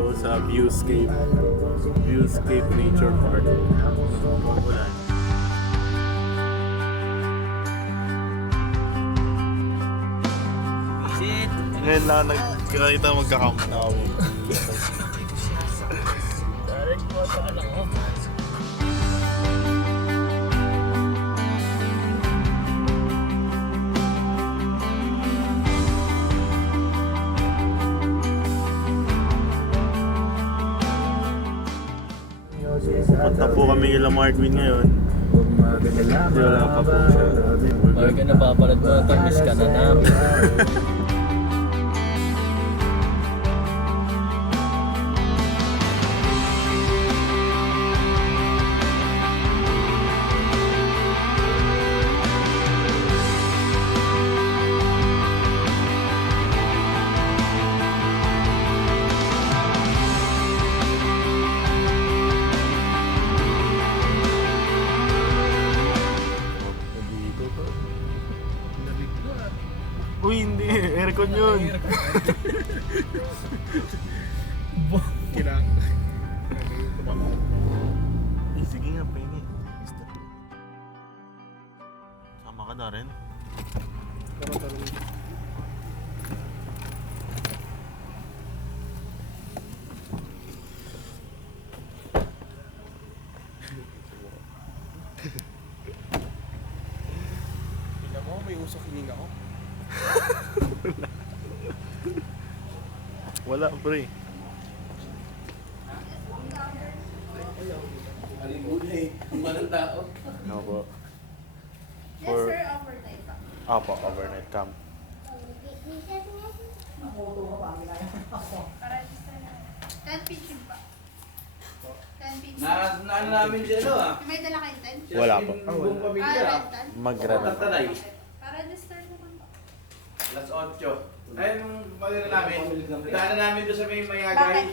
dito sa Viewscape Nature Park. Ulan. Ngayon lang nagkakita magkakam na kami. Direct po sa lang ako. Punta po kami kila Markwin ngayon. Hindi wala pa po siya. Huwag ka napapalag mo, tamis ka na namin. Uy, hindi. Aircon yun. Kinang. Eh, sige nga, pengi. Sama ka na rin. Tingnan mo, may usok hininga ko. Wala, pre. Aling-ulay, manang tao. Ano po? Yes sir, overnight pa. Apo, overnight camp. Para-register na. 10 pitching pa. 10 pitching. Na ano namin si ano ah? May dala kayong 10? Wala po. Buong pamilya ah. Rental? Mag-rent. Tanay. Para-register naman po. Alas 8. Ayun yung pamilya namin. Daanan namin doon sa may Bakit? mayagay.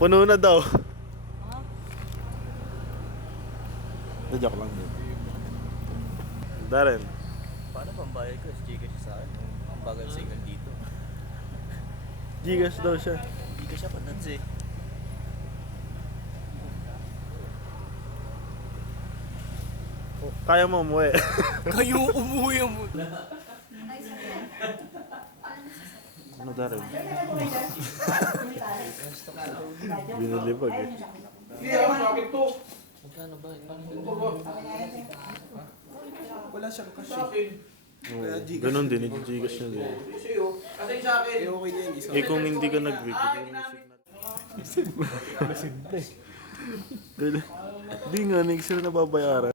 Puno na daw. Joke lang din. Darren. Paano pambayad ko? Gcash sa akin. Ang bagal signal dito. Gcash daw siya. Hindi ko siya patats eh. Kaya mo umuwi. Kayo umuwi mo. Ay, sorry. Ano Darren? Binilibag eh. Hindi ako sakit to. Magkano ba? Wala siyang kasi. Oo, ganun din, i-Gcash niya din. Sa'yo. Kasi sa akin. Okay din. Eh kung hindi ka nag-video, hindi nga, next year na babayaran.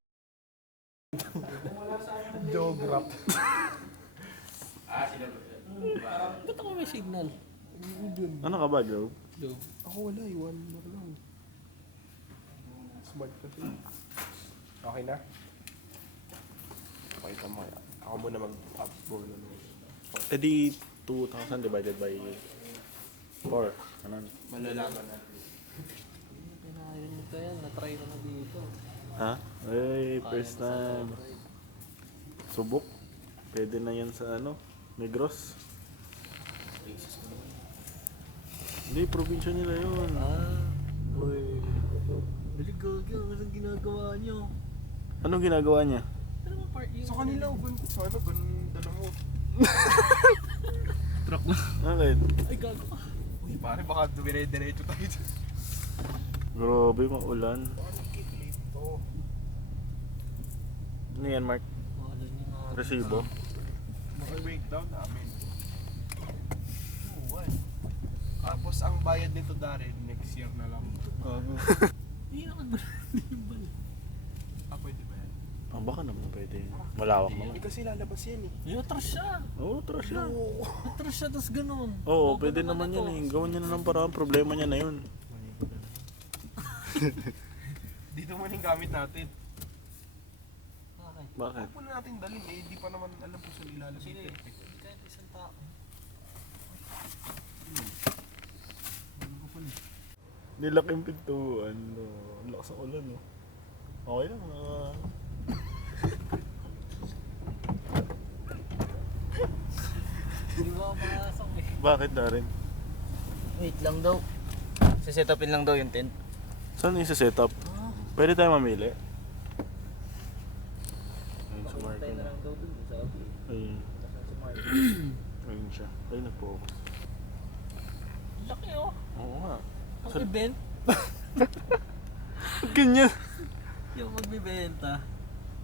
Geograph. Ba't ako may signal? Ano ka ba, Joe? Ako wala, iwan mo lang. Smart kasi. Okay na? Okay ka mo. Ako muna mag-up board. Eh di 2,000 divided by 4. Ano? Malalaman na. Pinayon nito yan. Na-try ko na dito. Ha? Ay, first time. Subok. Pwede na yan sa ano? Negros. Hindi, probinsya nila yun. Uy. Lezgaw yun. Anong ginagawa nyo? Anong ginagawa niya? Ano mo part yun? Sa kanila, sa ano, ganun dala mo. Truck na. Bakit? Ay gago ka. Uy, pare, baka dumire-diretso tayo dyan. Grabe, maulan. Ito. Ano yan, Mark? Mahalin niyo nga. Resibo? Maka-breakdown namin. Tapos ang bayad nito Darren, next year na lang. Hindi naman ba? Hindi yung bala. Pwede ba yan? Ah, baka naman pwede. Malawak naman. Kasi lalabas yan eh. Yung atras siya. Oo, trash yan. Atras siya, tas ganun. Oo, Bago pwede naman na yan to. eh. Gawin niya na ng paraan. Problema niya na yun. Dito mo yung gamit natin. Bakit? Bakit? Huwag na natin dalhin eh, di pa naman alam kung saan ilalagay. Sino eh? Kahit isang tao. Nilaking pintuan. No. Ang lakas ng ulan, no? Okay lang. Hindi mo ako makasok eh. Bakit na rin? Wait lang daw. Sisetupin lang daw yung tent. Saan yung setup? Pwede tayo mamili? Ayun, si Marco Tayo na na. lang daw dun. Sabi. Ayun. Si Mark. Ayun siya. Ayun na po ako. Laki oh. Oo nga. Ang event. Ganyan. Yung magbibenta.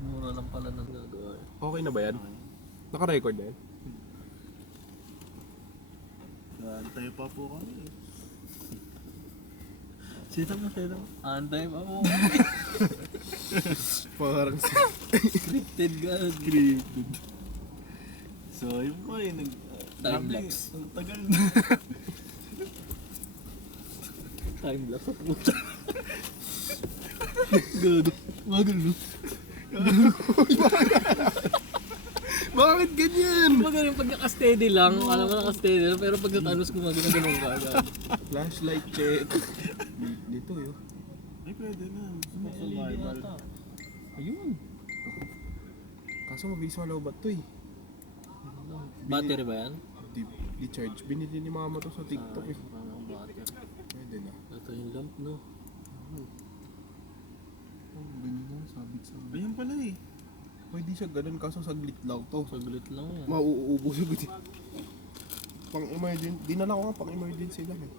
Mura lang pala ng gagawa. Okay na ba yan? Naka-record na yan? Antay pa po kami. Sita mo. Antay pa mo. Parang Scripted God. Created. So, ayun po eh. Time-lapse. Ang tagal na. Time-lapse sa puta. Gado. Magano. bakit ganyan? Magaling pag naka-steady lang. Alam mo naka-steady lang. Pero pag natanos gumagano ka agad. Flashlight check. Dito yun. Ay, pwede na. Survival. Ayun. Kaso mabilis malaw to eh. Battery ba yan? Di charge. Binili ni mama to sa TikTok eh. Parang battery. Pwede na. Ito yung lamp no. Ganyan, sabit sa... Ayun pala eh. Pwede siya ganun kaso saglit lang to. Saglit lang yan. Mauubos agad eh. Pang emergency. Dinala ko nga pang emergency lang eh.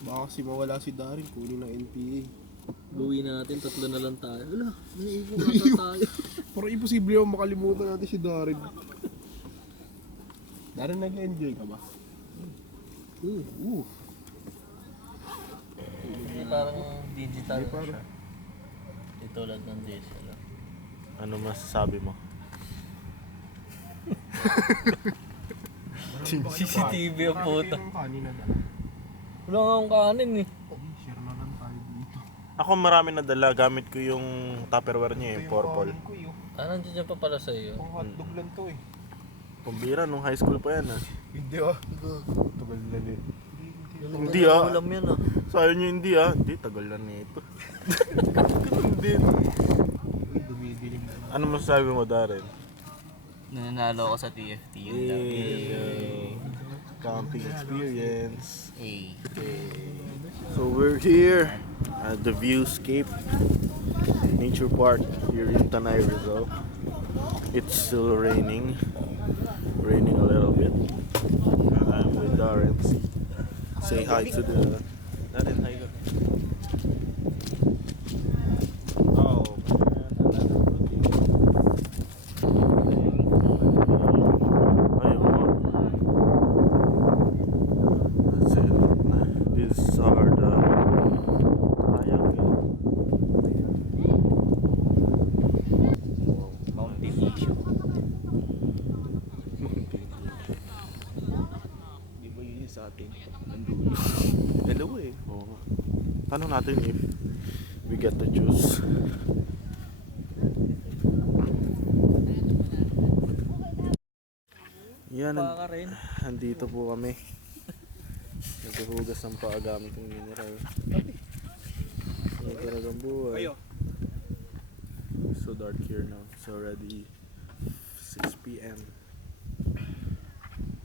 Baka kasi mawala si Darin, kunin ng NPA. Buwi natin, 3 na lang tayo. Wala, may ipon na tayo. Parang imposible yung makalimutan natin si Darin. Darin, nag-enjoy ka ba? Hindi parang digital Hindi na parang- siya. Hindi tulad ng diesel. Ano masasabi mo? CCTV ang puta. Kanina dala. Wala nga akong kanin eh. Share na lang tayo dito. Ako marami na dala. Gamit ko yung Tupperware niya, yung purple. Ko yun. Nandiyan dyan pa pala sa iyo. Pang hotdog lang to eh. Pambira, nung high school pa yan ah. Hindi ah. Tagal na nito. Hindi ah. Ulam yan ah. Sayo nyo hindi ah. Hindi, tagal na nito. Ganun din. Dumidilim na. Ano masasabi mo, Darren? Nananalo ako sa TFT yung Yay! Camping experience. Hey. So we're here at the viewscape nature park here in Tanay, Rizal. It's still raining a little bit. And I'm with Darren. Say hi to the Darren. Hi. Oh man, another cookie. Ayun. That's it. These are the Mountain issue. Di ba yun sa atin? Dalawa eh. Oo. Tanong natin if we get to choose. Yan, Baka rin. andito po kami. Naghuhugas ng paa gamit ng mineral. Yan talagang buhay. It's so dark here now. It's already 6 p.m.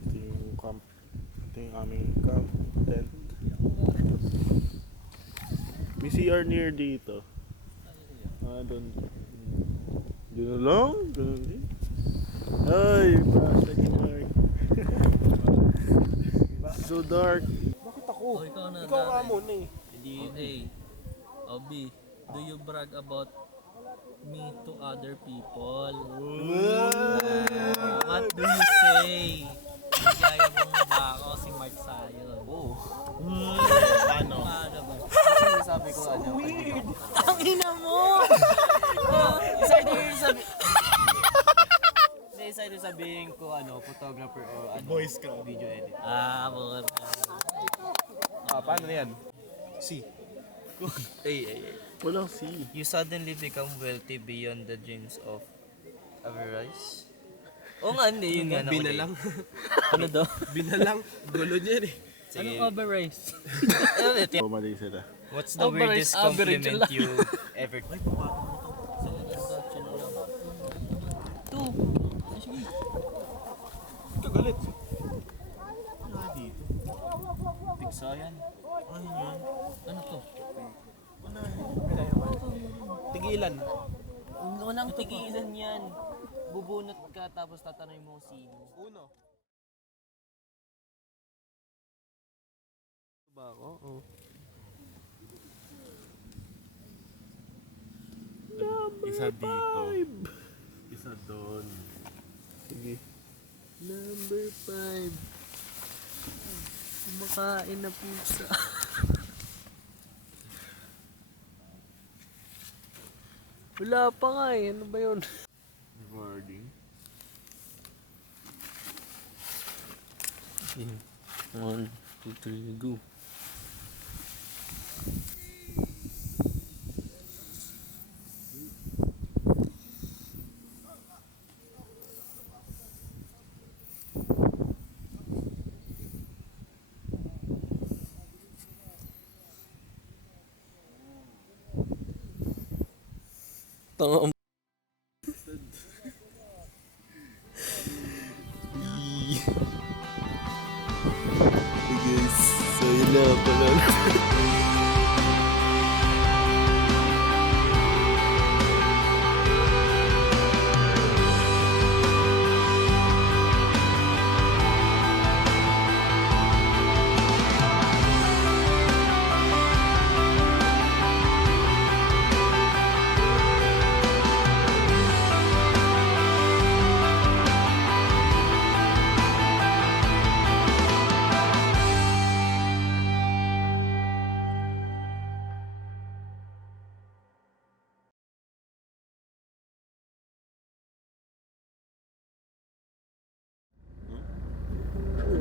Ito yung camp. Ito yung aming camp tent. May CR near dito. Doon. Doon na lang? Ganun din. Ay, flashlight ni Mark. So dark. Bakit ako? Oh, ikaw na. Ikaw nga Darren. muna eh. Hindi, A. O B. Do you brag about me to other people? What do you say? Ligaya mong ba ako si Mark Sayo? Oo. Paano? Paano ba? Sabi ko ano. Weird! Ang ina mo! Isa din sabi... Isa din sabihin ko ano, photographer o ano, Boy Scout. video edit. Buwan. Paano na yan? Si. Walang C. You suddenly become wealthy beyond the dreams of avarice. Oo nga, hindi. Yun nga. Binalang. Ano daw? Binalang. Gulo niya eh. Anong overrace? Mali sila. What's the Average, weirdest average compliment lang. you ever... Two. Kagalit. Tigsayan? Ano to? Tigilan. Walang tigilan yan. Bubunot ka tapos tatanay mo kung sino. Uno. Ba ako? Oh. Isa dito. Isa doon. Sige. Number 5. Kumakain na pusa. Wala pa nga eh. Ano ba yun? Recording. 1, 2, 3, go. Tanga. Hey guys, so yun na pala.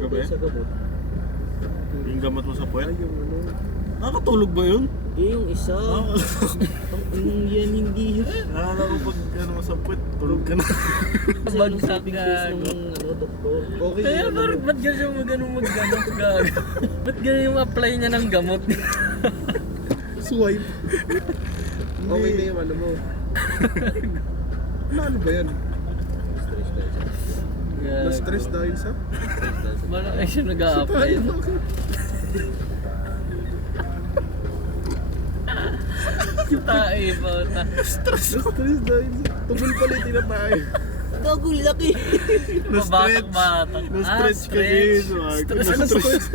Gabi? Sa gamot. Yung gamot mo sa puwet? Yung ano. Nakakatulog ba yun? Yung isa. Yung yan hindi. Nakakala ko pag ano mo sa puwet, tulog ka na. Bagsak gago. Okay. Kaya ba't gano'n mag-gamot gago? Ba't gano'n yung apply niya ng gamot? Swipe. Okay na yung ano mo. Ano ba yan? Na-stress dahil sa? Malaki siya nag-a-apply. Tae pa. Na-stress dahil sa? Tungkol pala yung tinatay. Gago laki. Na-stretch. Batak-batak. Na-stretch kasi. Stretch. So, Ano stress?